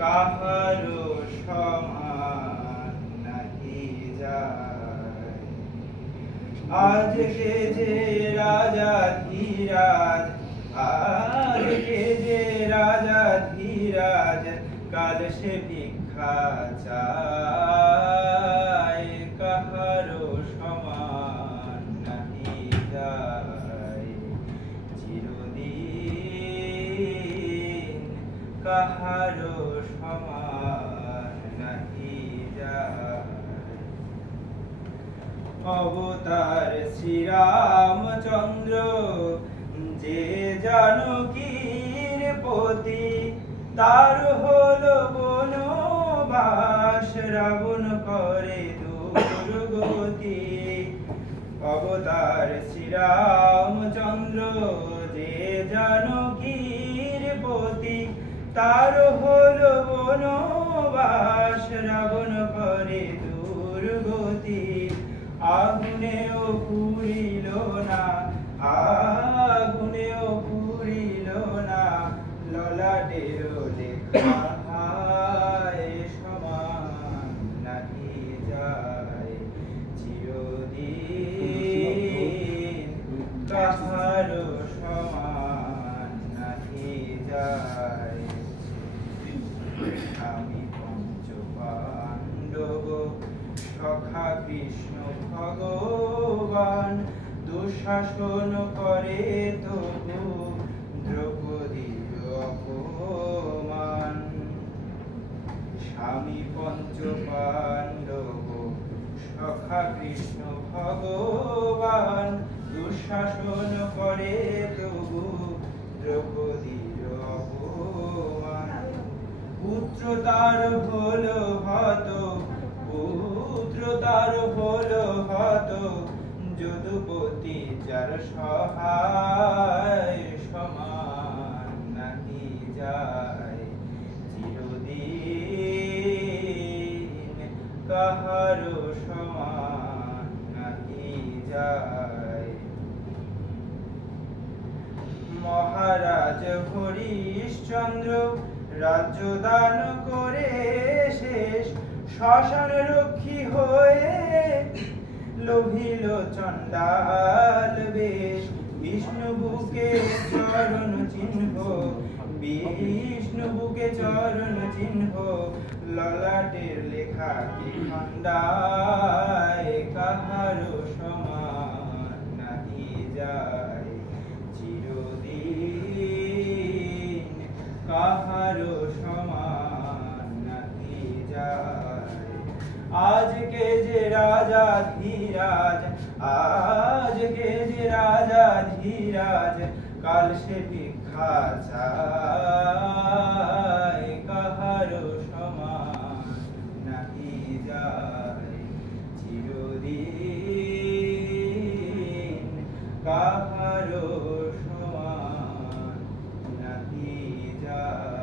কাহারো সমান নাহি যায়। আজকে যে রাজাধিরাজ, আজকে যে রাজাধিরাজ, কাল সে ভিক্ষা চায়। কাহারো সমান নাহি যায় চিরদিন, কাহারো সমান নাহি যায়। অবতার শ্রীরামচন্দ্র যে জানকীর পতি, তার হলো বনবাস, রাবণ করে দুর্গতি। অবতার শ্রীরামচন্দ্র যে জানকীর পতি, তার হলো বনবাস, রাবণ করে দুর্গতি। আগুনেও পুরিল না, আগুনেও পুরিল না, ললাটেও লেখা হায় সমান নাহি যায় চিরদিন, কাহারো সমান নাহি যায়। আমি পঞ্চ পাণ্ডব সখা কৃষ্ণ ভগবান, দুঃশাসন করে তবু দ্রৌপদীর অপমান। স্বামী পঞ্চ পাণ্ডব সখা কৃষ্ণ ভগবান, দুঃশাসন করে তবু দ্রৌপদীর অপমান। পুত্র তার হলো হত, পুত্র তার হলো হত, যদুপতি যার সহায় সমান নাহি যায় চিরদিন, কাহারো সমান নাহি যায়। মহারাজ হরিশ্চন্দ্র রাজ্য দান করে শেষ, শ্মশান রক্ষী হয়ে লোভিল চণ্ডাল বেশ। বিষ্ণু বুকে চরণ চিহ্ন, বিষ্ণু বুকে চরণ চিহ্ন, ললাটের লেখা কি খণ্ডায়। কাহারো সমান নাহি যায় চিরদিন, কাহারো সমান নাহি যায়। আজকে যে রাজাধিরাজ, আজকে যে রাজাধিরাজ, কাল সে ভিক্ষা চায়। কাহারো সমান নাহি যায় চিরদিন, কাহারো সমান নাহি যায়।